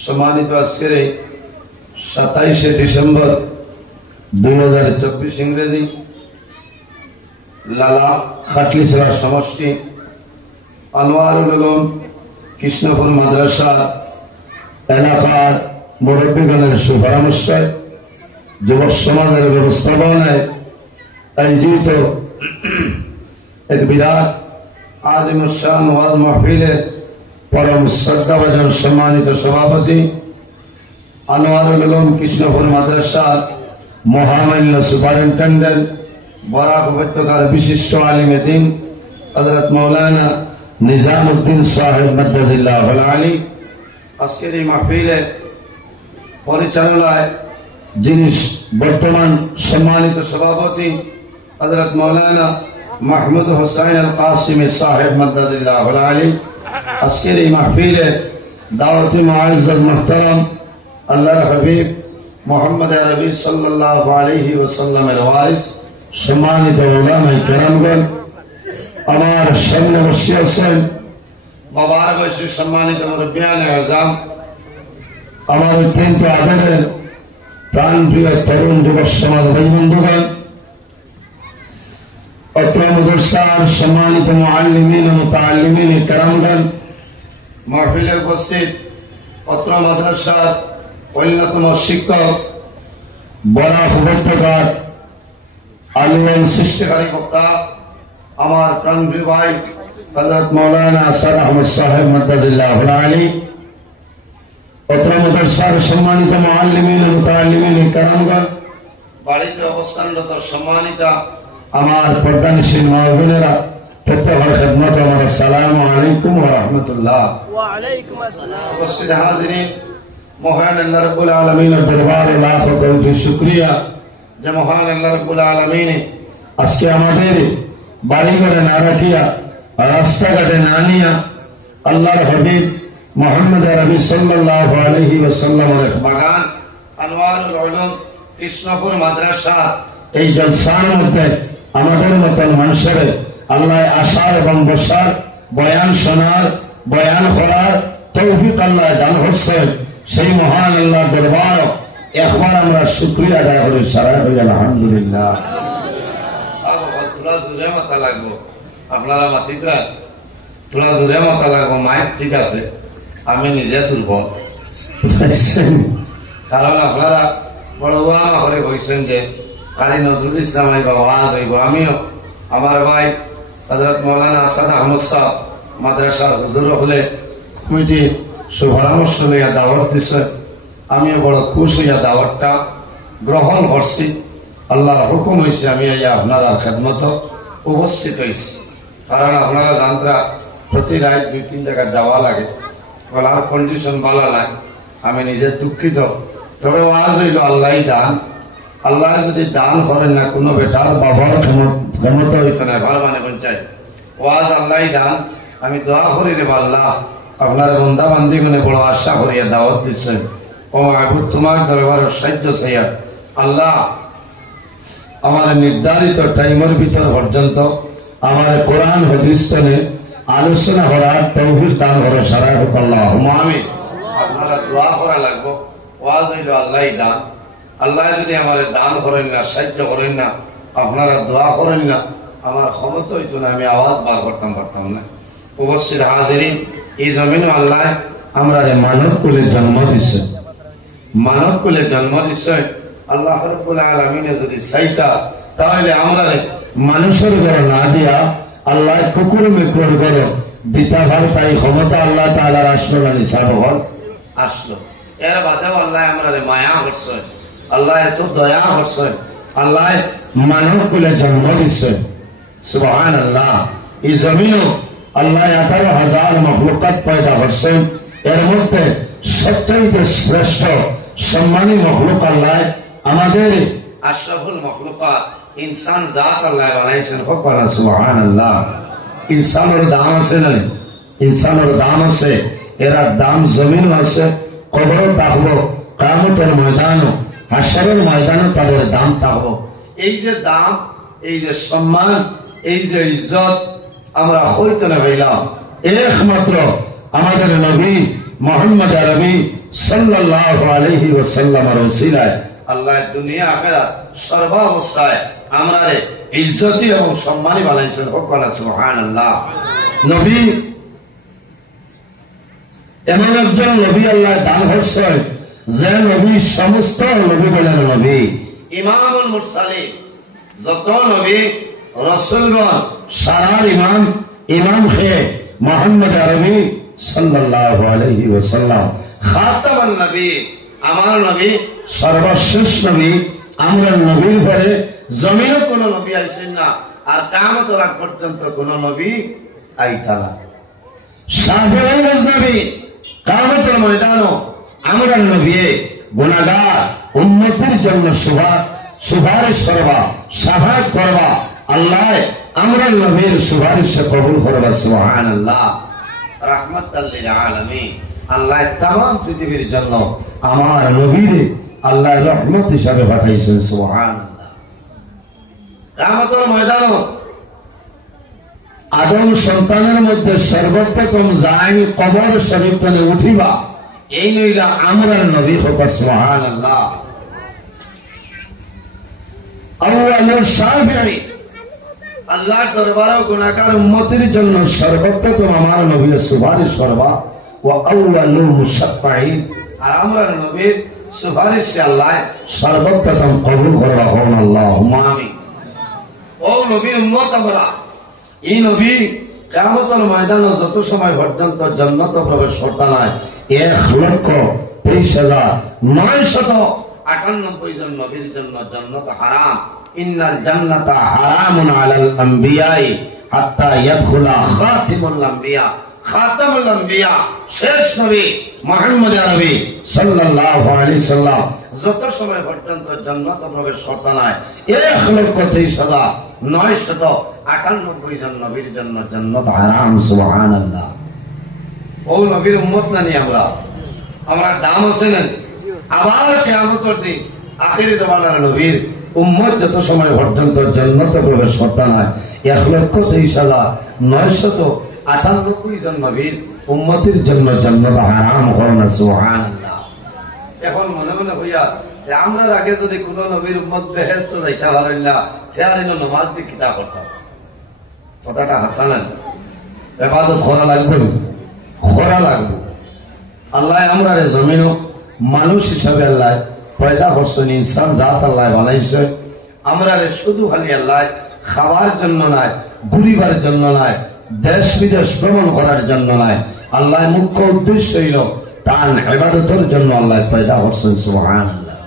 সম্মানিত আজকের 27শে ডিসেম্বর 2024 ইংরেজি লালা খাটলিছড়া সমষ্টি আনোয়ারুল উলুম কৃষ্ণপুর মাদ্রাসা এলাকার মুরব্বীগণের সুপরামর্শে যুবক সমাজের ব্যবস্থাপনায় আয়োজিত এক বিরাট আজিমুশান ওয়াজ মাহফিলের পরম শ্রদ্ধাভাজন সম্মানিত সভাপতি আনোয়ারুল উলুম কৃষ্ণপুর মাদ্রাসার মহামান্য সুপারিনটেন্ডেন্ট বরাক উপত্যকার বিশিষ্ট আলিমে দ্বীন হযরত মাওলানা নিজামউদ্দিন সাহেব মাদ্দাজিল্লাহুল আলী আজকের এই মাহফিলের পরিচালনায় যিনি বর্তমান সম্মানিত সভাপতি হযরত মাওলানা মাহমুদ হোসেন আল কাসিমি সাহেব মাদ্দাজিল্লাহুল আলী আজকের এই মাহফিলে দাওয়াতি মুআজ্জাজ মুহতারাম আল্লাহর হাবিব মুহাম্মদ আরবি সাল্লাল্লাহু আলাইহি ওয়াসাল্লামের ওয়ারিস সম্মানিত উলামায়ে কেরামগণ আমার সামনে বসে আছেন বাবার বয়সী সম্মানিত মুরব্বিয়ানে আযম আমার অত্যন্ত আদরের প্রাণপ্রিয় তরুণ যুবক সমাজ ভাই বন্ধুগণ অত্র মাদ্রাসার সম্মানিত মুআল্লিমিন ও মুতাআল্লিমিন কেরামগণ মাহফিলে উপস্থিত অত্র মাদ্রাসার অন্যতম শিক্ষক বরাক উপত্যকার আলিম সৃষ্টিকারী বক্তা আমার প্রাণপ্রিয় ভাই হযরত মাওলানা আসাদ আহমদ সাহেব মাদ্দাজিল্লাহুল আলী অত্র মাদ্রাসার সম্মানিত মুআল্লিমিন ও মুতাআল্লিমিন কেরামগণ বাড়িতে অবস্থানরত সম্মানিতা আমার পর্দানিশীন মা বোনেরা প্রত্যেকের খেদমতে আমার আসসালামু আলাইকুম ওয়া রাহমাতুল্লাহ। ওয়া আলাইকুম আসসালাম। উপস্থিত হাজিরিন, মহান আল্লাহ রাব্বুল আলামিনের দরবারে লাখ কোটি শুকরিয়া যে মহান আল্লাহ রাব্বুল আলামিন আজকে আমাদের বাড়ি ঘরে না রাখিয়া রাস্তাঘাটে না নিয়া আল্লাহর হাবিব মুহাম্মদ আরবি সাল্লাল্লাহু আলাইহি ওয়াসাল্লামের বাগান আনোয়ারুল উলুম কৃষ্ণপুর মাদ্রাসা এই জলসার মধ্যে আমাদের মতন মানুষের আল্লাহ আশার এবং বসার বয়ান শোনার বয়ান করার তৌফিক আল্লাহ দান করছেন। সেই মহান আল্লাহর দরবার একবার আমরা শুকরিয়া আদায় করি সারা হই আলহামদুলিল্লাহ। তোরা জোরে মাথা লাগবো, আপনারা মাতিতরা তোরা জোরে মাথা লাগবো। মাইক ঠিক আছে, আমি নিজে দুর্বল, কারণ আপনারা বড় ওয়াজ করে বলছেন যে কারি নজরুল ইসলাম ওয়াজ হইব। আমিও আমার ভাই হযরত মাওলানা আসাদ আহমদ সাহেব মাদ্রাসার হুজুর হলে কমিটির সুপরামর্শ লইয়া দাওয়াত দিছে। আমিও বড় খুশ হইয়া দাওয়াতটা গ্রহণ করছি। আল্লাহর হুকুম হয়েছে আমি আপনার খেদমত উপস্থিত হয়েছি। কারণ আপনারা জানতা প্রতি রাত 2-3 জায়গায় যাওয়া লাগে, গলার কন্ডিশন ভালো নাই। আমি নিজে দুঃখিত, তবে ওয়াজ হইল আল্লাহ দান। আল্লাহ যদি দান করেন না কোনো বেটার বাবার ক্ষমতা হইতো না, ভালো মানে পঞ্চায়েত ওয়াজ আল্লাহ দান। আমি দোয়া করি রে আল্লাহ আপনার বন্ধা বান্ধি মানে বড় আশা করিয়া দাওয়াত দিচ্ছেন। ও আবুদ তোমার দরবারের সাহায্য চাইয়া আল্লাহ আমার নির্ধারিত টাইমের ভিতর পর্যন্ত আমার কোরআন হাদিস টেনে আলোচনা করার তৌফিক দান করে সারা হোক আল্লাহ আমিন। আপনারা দোয়া করা লাগবো। ওয়াজ হইল আল্লাহ দান। আল্লাহ যদি আমার দান করেন না, সাহায্য করেন না, আপনারা দোয়া করেন না, আমার ক্ষমতা হইতো না, আমি আওয়াজ বার পারতাম না। উপস্থিত হাজিরিন, এই জমিন আল্লাহ আমরা মানব কুলের জন্ম দিচ্ছে। মানব কুলের জন্ম দিচ্ছে আল্লাহ রাব্বুল আলামিন যদি চাইতা তাহলে আমরা মানুষের ঘর না দিয়া আল্লাহ কুকুর মেকুর ঘর দিতা ভার, তাই ক্ষমতা আল্লাহ তাআলার আসলো না, নিসাব হল আসলো। এর বাদেও আল্লাহ আমরা মায়া করছে, আল্লাহ এত দয়া করছে, আল্লাহ মানব কুলে জন্ম দিচ্ছে। সুবহানাল্লাহ। এই জমিনও আল্লাহ 18,000 মখলুকাত পয়দা করছেন। এর মধ্যে সবচাইতে শ্রেষ্ঠ সম্মানী মখলুক আল্লাহ আমাদের আশরাফুল মখলুকাত ইনসান জাত আল্লাহ বানাইছেন। সুবহানাল্লাহ। ইনসানের দাম আছে না? ইনসানের দাম আছে। এরা দাম জমিন আছে, কবর থাকবো, কিয়ামতের ময়দানও, হাশরের ময়দানও তাদের দাম থাকবো। এই যে দাম, এই যে সম্মান, এই যে ইজ্জত আমরা হইতে না হইলাম একমাত্র আমাদের নবী মুহাম্মদ আরবি সাল্লাল্লাহু আলাইহি ওয়াসাল্লামের ওসিলায় আল্লাহ দুনিয়া আখিরাত সর্বাবস্থায় আমরারে ইজ্জতি এবং সম্মানী বানাইছেন। ওয়াকালা সুবহানাল্লাহ। নবী এমন একজন নবী আল্লাহ দান করছেন যে নবী সমস্ত নবী বলেন নবী ইমামুল মুরসালিন, যত নবী রাসূলগণ সারার ইমাম ইমাম হে মুহাম্মদ আরবি সাল্লাল্লাহু আলাইহি ওয়াসাল্লাম খাতামুন নবী, আমার নবী সর্বশেষ নবী। আমরা নবীর পরে জমিনে কোন নবী আইছেন না, আর কিয়ামতের আগ পর্যন্ত কোন নবী আইতা না। শাফিঈ নবী কিয়ামতের ময়দানে আমরা নবী গুনাহগার উম্মতের জন্য সুপারিশ করবা, শাফাআত করবা। আল্লাহ আমরা নবীর সুপারিশ কবুল করবা। সুবহানাল্লাহ। রাহমাতাল লিল আলামিন, আল্লাহ तमाम পৃথিবীর জন্য আমার নবীরে আল্লাহ রহমত হিসাবে পাঠাইছেন। সুবহানাল্লাহ। কিয়ামতের ময়দানে আদম সন্তানের মধ্যে সর্বপ্রথম যাই কবর শরীফ থেকে উঠিবা, এই নইলা আমরা নবী হবা। সুবহানাল্লাহ। আউয়ালুল শাফিঈ, আল্লাহর দরবারে গুনাহগার উম্মতের জন্য সর্বপ্রথম আমার নবীর সুপারিশ করবা। ওয়া আউয়ালুল মুশাফফিঈন, আর আমরা নবীর সুপারিশ আল্লাহ সর্বপ্রথম কবুল করবা। হন আল্লাহুম্মা আমিন। ও নবীর উম্মত, আমরা এই নবী কিয়ামতের ময়দানে যত সময় পর্যন্ত জান্নাতে প্রবেশ করতে নাই 1,23,998 জন নবীর জন্য জান্নাত হারাম। ইন্নাল জান্নাতা হারামুন আলাল আম্বিয়াই হাত্তা ইয়াদখুলা খাতিমুল আম্বিয়া, খাতামুল আম্বিয়া শেষ নবী মুহাম্মদ আরবি সাল্লাল্লাহু আলাইহি সাল্লাম যত সময় পর্যন্ত জান্নাতে প্রবেশ করতে নাই 1,23,998 জন নবীর জন্য জান্নাত হারাম। সুবহানাল্লাহ। ও নবীর উম্মত না নি আমরা দাম আছে না। আবার কিয়ামতের দিন আখিরি জামানার নবীর উম্মত যত সময় পর্যন্ত জান্নাতে প্রবেশ করতে নাই 1,23,998 জন নবীর উম্মতের জন্য জান্নাত হারাম হয় না। সুবহানাল্লাহ। এখন মনে মনে হইয়া যে আমরা আগে যদি কোন নবীর উম্মত বেহেশতে যাইতে পারেন না, তাহলে নামাজ দিয়ে কিতা করতাম। কথাটা হাসানান ইবাদত করা লাগবে, করা লাগবে। আল্লাহ আমরা জমিন মানুষ হিসাবে আল্লাহ পয়দা করছেন, ইনসান জাত আল্লাহ বানাইছে। আমরা শুধু খালি আল্লাহ খাওয়ার জন্য নয়, ঘুরিবার জন্য নয়, দেশ বিদেশ ভ্রমণ করার জন্য নয়, আল্লাহ মুখ্য উদ্দেশ্য হইল তার ইবাদতের জন্য আল্লাহ পয়দা করছেন। সুবহানাল্লাহ।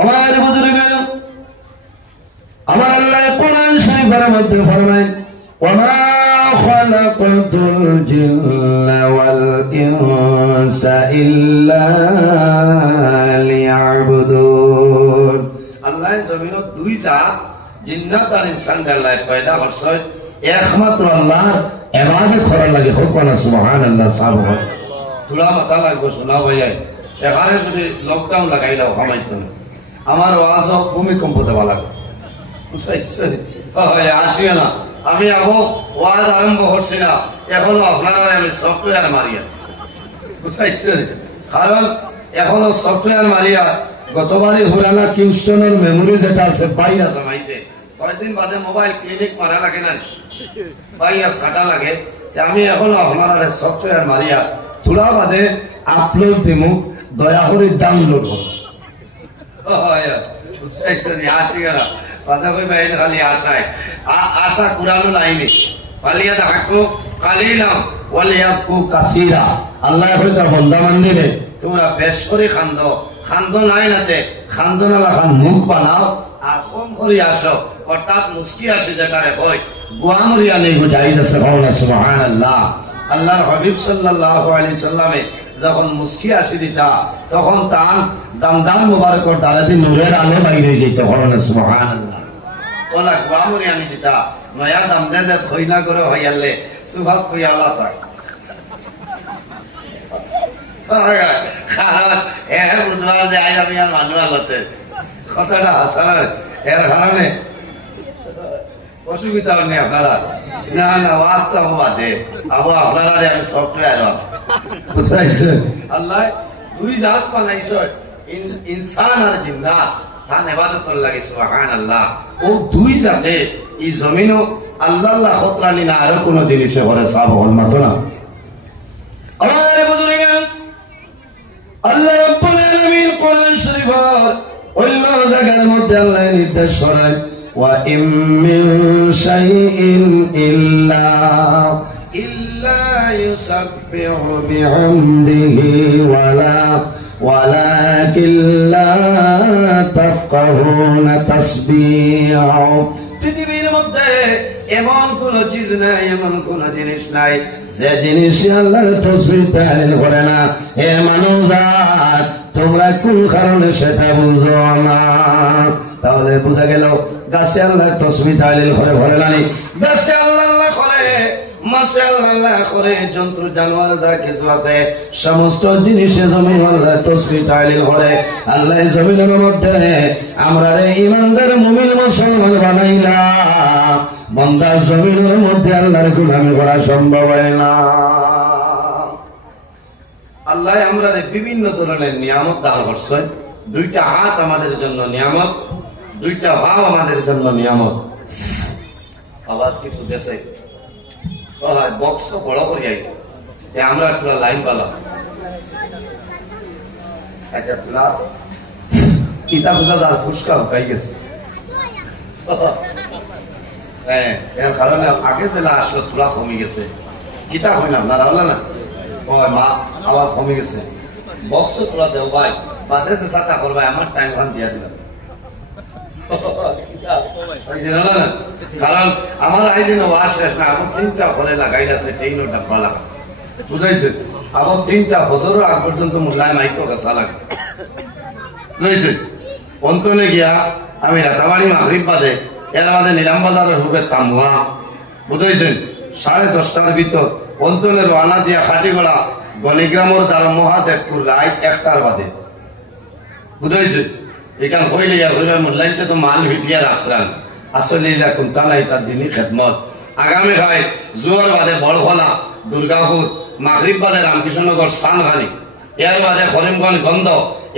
আমার বুজুর্গেরা, আমার আল্লাহ কোরআন শরীফের মধ্যে ফরমায় ওয়ামা খালাকাতুল জিন্না ওয়াল ইনসা ইল্লা লিয়াবুদুন। আল্লাহ জমিনত দুই জাত জিন্নাত আর ইনসান আল্লাহ পয়দা করছে একমাত্র আল্লাহর ইবাদত করার লাগে। হোক না সুবহানাল্লাহ। সাবহ তুলা মাথা লাগবে শোনা ভাইয়া। এখানে যদি লকডাউন লাগাইলাও কামাইতো না, আমার ওয়াজ ভূমিকম্প দেওয়া লাগবে। আসিও না, আমি আবো ওয়াজ আরম্ভ করছি না, এখনো আপনারা আমি সফটওয়্যার মারিয়া বুঝাইছে। কারণ এখনো সফটওয়্যার মারিয়া গতবারই হুরানা কিংস্টনের মেমোরি যেটা আছে ভাইরাস আমাইছে। কয়েকদিন বাদে মোবাইল ক্লিনিক মারা লাগে না, ভাইরাস কাটা লাগে। আমি এখনো আপনারা সফটওয়্যার মারিয়া তুলা বাদে আপলোড দিমু, দয়া করে ডাউনলোড করো। আশা কুরানো লাইনি পালিয়া থাকো কালিলাম ওয়ালিয়াকু কাসীরা। আল্লাহ তার বান্দা বান্দিরে তোমরা বেশ করে খান্দ, খান্দ নাই নাতে খান্দ নালা খান মুখ বানাও আর কম করে আসো। অর্থাৎ মুস্কি আসে যেটারে হয় গুয়ামরিয়া নেই বুঝাই যাচ্ছে। সুবহানাল্লাহ। আল্লাহর হাবিব সাল্লাল্লাহু আলাইহি সাল্লামে যখন মুস্কি আসি দিতা তখন তার দামদাম মুবারকর ডালাতে নূরের আলো বাইরে যেত। সুবহানাল্লাহ। ওলা গুয়ামরি আনি দিতা নয়া দামদে দে খইনা করে হইয়ালে সুভাত কই আল্লাহ সাক বুধবার যে আজ আমি আর মানুষ আলোতে কথাটা হাসান এর কারণে অসুবিধা নেই। আপনারা না না ওয়াজটা বাদে আবার আপনারা আমি সফটওয়্যার আছে বুঝাইছে আল্লাহ দুই জাত বানাইছে ইনসান আর জিন্নাত তার ইবাদতের লাগে সুবহানাল্লাহ ও দুই জাতে এই জমিনও আল্লাহ আল্লাহ খতরানি না আর কোন জিনিসে করে সব হল মাত্র না আমাদের বুজুর্গান আল্লাহ রাব্বুল আলামিন কোরআন শরীফের অন্য জায়গার মধ্যে আল্লাহ নির্দেশ করেন ওয়া ইম মিন শাইইন ইল্লা ইউসাব্বিহু বিহামদিহি ওয়ালাকিন লা তাফকাহুনা তাসবিহু পৃথিবীর মধ্যে এমন কোন চিজ নাই এমন কোন জিনিস নাই যে জিনিস আল্লাহর তাসবিহ তাহলিল করে না হে মানবজাত তোমরা কোন কারণে সেটা বুঝো না তাহলে বোঝা গেল গাছে আল্লাহর তাসবিহ তাহলিল করে ঘরে নাই গাছে আল্লাহ আল্লাহ করে মাসে আল্লাহ করে জন্তু জানোয়ার যা কিছু আছে সমস্ত জিনিসে জমিন আল্লাহ তাসবিহ তাহলিল করে আল্লাহ জমিনের মধ্যে আমরা ঈমানদার মুমিন মুসলমান বানাইলা বান্দা জমিনের মধ্যে আল্লাহর গোলামি করা সম্ভব হয় না আল্লাহ আমরা বিভিন্ন ধরনের নিয়ামত দান করছেন দুইটা হাত আমাদের জন্য নিয়ামত দুইটা পা আমাদের জন্য নিয়ামত আওয়াজ কিছু দেশে বক্স বড় করে যাইতো আমরা একটু লাইন পালাম কিতাব আর ফুসকা হুকাই গেছে হ্যাঁ এর কারণে আগে জেলা আসলে তোলা কমে গেছে কিতাব হয় না আপনারা হলো না মা আওয়াজ কমে গেছে বক্স তোলা দেও ভাই মাদ্রাসা চাকা করবাই আমার টাইম ভান দিয়া দিলাম কারণ আমার আইদিন ওয়াজ শেষ না আমার 3টা ঘরে লাগাই আছে 3টা ডাব্বা লাগা বুঝাইছে আবার 3টা বছরের আগ পর্যন্ত মূল্যায় মাইকো গাছা লাগে বুঝাইছে অন্তনে গিয়া আমি রাতাবাড়ি মাগরিব বাদে এর বাদে নিলাম বাজারের হুবে তামুয়া বুঝাইছেন 10:30টার ভিতর অন্তনের রানা দিয়া খাটিগড়া গণিগ্রামের দ্বারা মহাদেবপুর রায় 1টার বাদে বুঝাইছে এখান হইলে মূল্যায়নটা তো মাল ভিটিয়া রাখতাম আসলে এরকম তালাই তার দিনই খেদমত আগামী হয় জোয়ার বাদে বড়খলা দুর্গাপুর মাগরিব বাদে রামকৃষ্ণনগর সানঘানি এর বাদে করিমগঞ্জ গন্ধ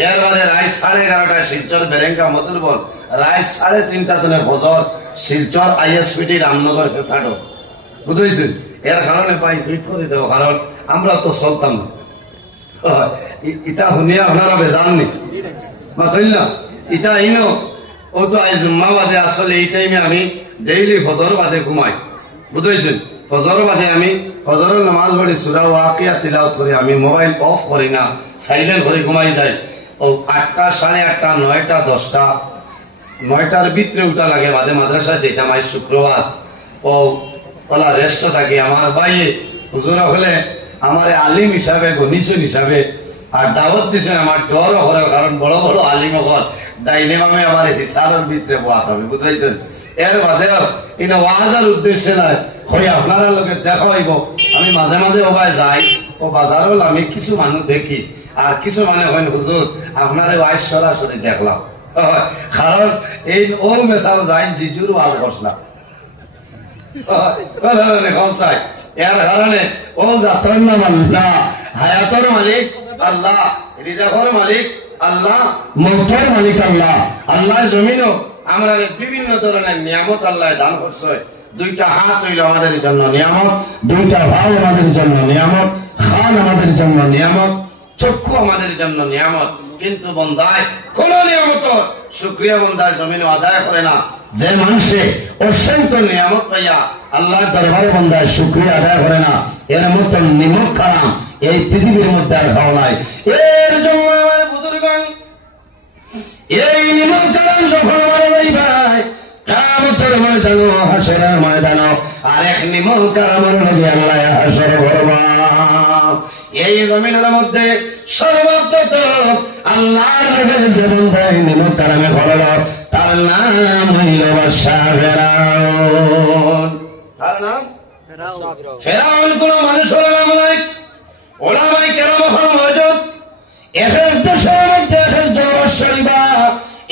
এর বাদে রায় 11:30টায় শিলচর বেরেঙ্গা মধুরবন রায় 3:30 ফজর শিলচর আইএসপিটি রামনগর পেশাডো বুঝেছেন এর কারণে পাই ফিট করে দেবো কারণ আমরা তো চলতাম না ইটা শুনিয়া আপনারা বেজাননি মাথইলা ইটা ইনো ও তো আজ জুম্মা বাদে আসলে এই টাইমে আমি ডেইলি ফজর বাদে ঘুমাই বুঝেছেন ফজর বাদে আমি ফজরের নামাজ পড়ি সূরা ওয়াকিয়া তিলাওয়াত করি আমি মোবাইল অফ করি না সাইলেন্ট করে ঘুমাই যাই ও 8টা 8:30 9টা 10টা 9টার ভিতরে উঠা লাগে বাদে মাদ্রাসা যেতাম আজ শুক্রবার ও ওলা রেস্ট থাকি আমার ভাইয়ে হুজুরা হলে আমার আলিম হিসাবে গণিসন হিসাবে আর দাওয়াত দিচ্ছেন আমার ডর হওয়ার কারণ বড় বড় আলিম হল ডাইনে মামে আমার হিসাবের ভিতরে বাত হবে বুঝাইছেন এর বাদে ইনো ওয়াজার উদ্দেশ্যে নাই হয় আপনারা লোকের দেখা হইব আমি মাঝে মাঝে ওবায় যাই ও বাজার হল আমি কিছু মানুষ দেখি আর কিছু মানে হয় হুজুর আপনারা ওয়াজ সরাসরি দেখলাম কারণ এই ও মেসাল যাই জিজুর ওয়াজ করছিলাম এর কারণে ও জাতর নাম আল্লাহ হায়াতর মালিক আল্লাহ রিজাকের মালিক আল্লাহ মওতের মালিক আল্লাহ আল্লাহ জমিনও আমরা বিভিন্ন ধরনের নিয়ামত আল্লাহ দান করছে দুইটা হাত হইল আমাদের জন্য নিয়ামত দুইটা ভাব আমাদের জন্য নিয়ামত খান আমাদের জন্য নিয়ামত চক্ষু আমাদের জন্য নিয়ামত কিন্তু বন্দায় কোন নিয়ামত শুকরিয়া বন্দায় জমিন আদায় করে না যে মানুষে অসংখ্য নিয়ামত পাইয়া আল্লাহর দরবারে বন্দায় শুকরিয়া আদায় করে না এর মতন নিমক কারাম এই পৃথিবীর মধ্যে আর খাওয়া নাই এর জন্য আমার বুজুর্গণ এই নিমক কারাম যখন মারা যাই ভাই কিয়ামতের ময়দানে হাসরের ময়দানে আরেক নিমক কারামের নবী আল্লাহ হাসর করবা এই জমিনের মধ্যে সর্বপ্রথম আল্লাহর নবী যে বান্দা নিমক কারামে হলো তার নাম হইল ফেরাউন তার নাম ফেরাউন কোন মানুষের নাম নাই ওলামায়ে কেরাম হল মওজুদ এক দেশের মধ্যে এক জনশরীবা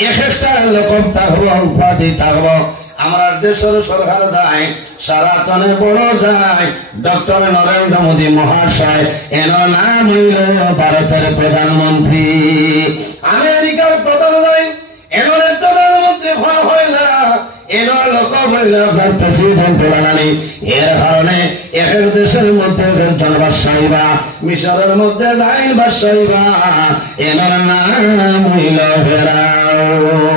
এক একটা লকব থাকবো উপাধি থাকবো আমরা দেশের সরকার যায় সারাতনে বড় যায় ডক্টর নরেন্দ্র মোদী মহাশয় এর নাম হইল ভারতের প্রধানমন্ত্রী আমেরিকার প্রধানমন্ত্রী এমন প্রধানমন্ত্রী হইল এনার লোক হইল আপনার প্রেসিডেন্ট বানানি এর কারণে এক দেশের মধ্যে একজন বাদশাহীবা মিশরের মধ্যে যাইন বাদশাহীবা এনার নাম হইল ফেরাউন